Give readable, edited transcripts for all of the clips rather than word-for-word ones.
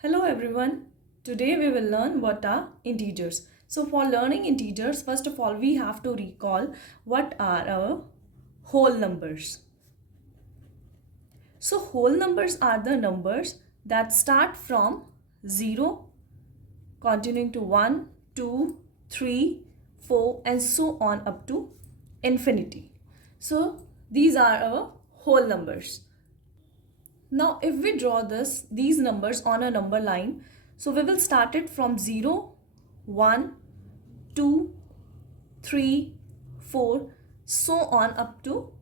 Hello everyone. Today we will learn what are integers. So for learning integers, first of all we have to recall what are our whole numbers. So whole numbers are the numbers that start from 0 continuing to 1, 2, 3, 4 and so on up to infinity. So these are our whole numbers. Now if we draw these numbers on a number line, so we will start it from 0, 1, 2, 3, 4, so on up to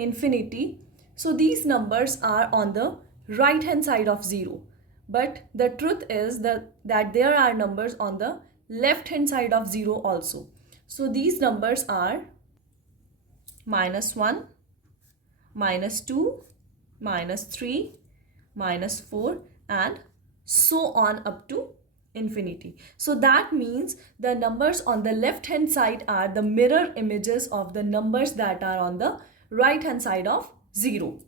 infinity. So these numbers are on the right hand side of 0. But the truth is that there are numbers on the left hand side of 0 also. So these numbers are -1, -2, -3, -4 and so on up to infinity. So that means the numbers on the left hand side are the mirror images of the numbers that are on the right hand side of 0.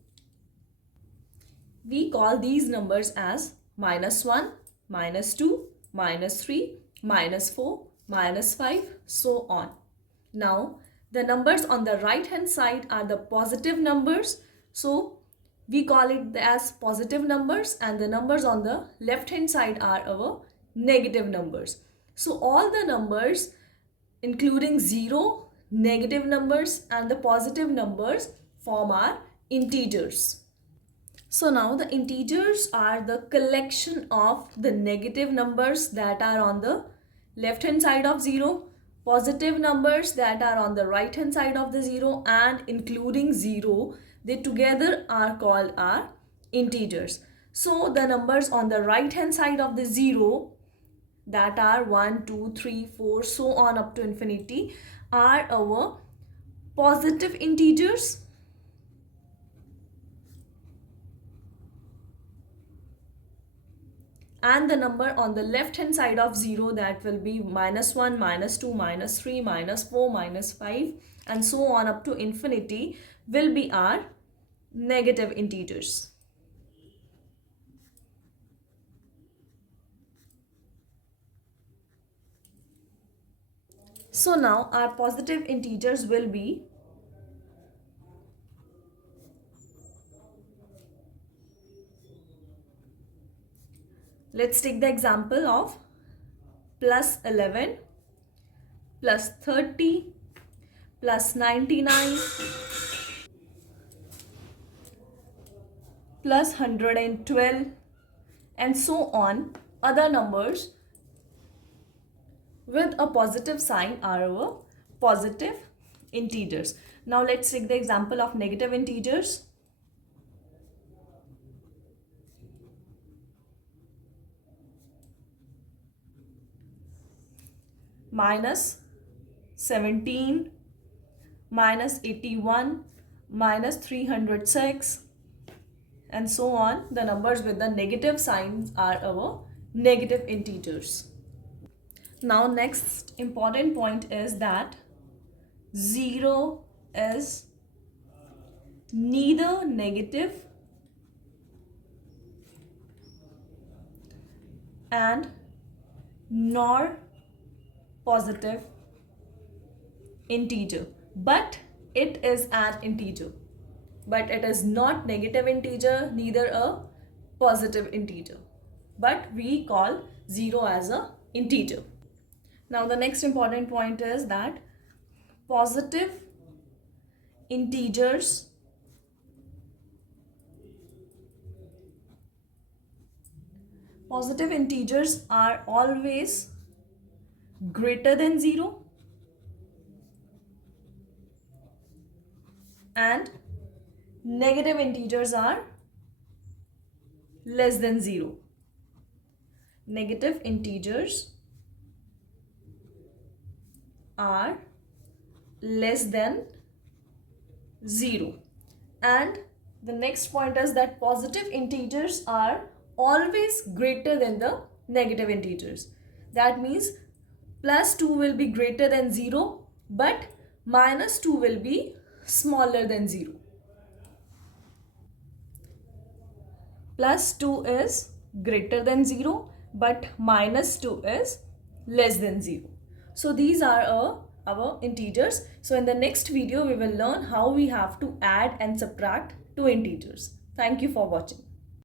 We call these numbers as -1, -2, -3, -4, -5, so on. Now the numbers on the right hand side are the positive numbers. So we call it as positive numbers, and the numbers on the left hand side are our negative numbers. So all the numbers including 0, negative numbers and the positive numbers form our integers. So now the integers are the collection of the negative numbers that are on the left hand side of 0, positive numbers that are on the right hand side of the 0 and including 0. They together are called our integers. So the numbers on the right hand side of the 0 that are 1, 2, 3, 4 so on up to infinity are our positive integers. And the number on the left hand side of 0 that will be -1, -2, -3, -4, -5 and so on up to infinity will be our negative integers. So now our positive integers will be let's take the example of +11, +30, +99, +112 and so on. Other numbers with a positive sign are our positive integers. Now let's take the example of negative integers. -17, -81, -306 and so on. The numbers with the negative signs are our negative integers. Now next important point is that 0 is neither negative and nor positive integer, but it is an integer. But it is not negative integer, neither a positive integer. But we call 0 as a integer. Now the next important point is that positive integers are always greater than 0 and negative integers are less than 0. Negative integers are less than 0. And the next point is that positive integers are always greater than the negative integers. That means +2 will be greater than 0, but -2 will be smaller than 0. +2 is greater than 0, but minus 2 is less than 0. So these are our integers. So in the next video, we will learn how we have to add and subtract two integers. Thank you for watching.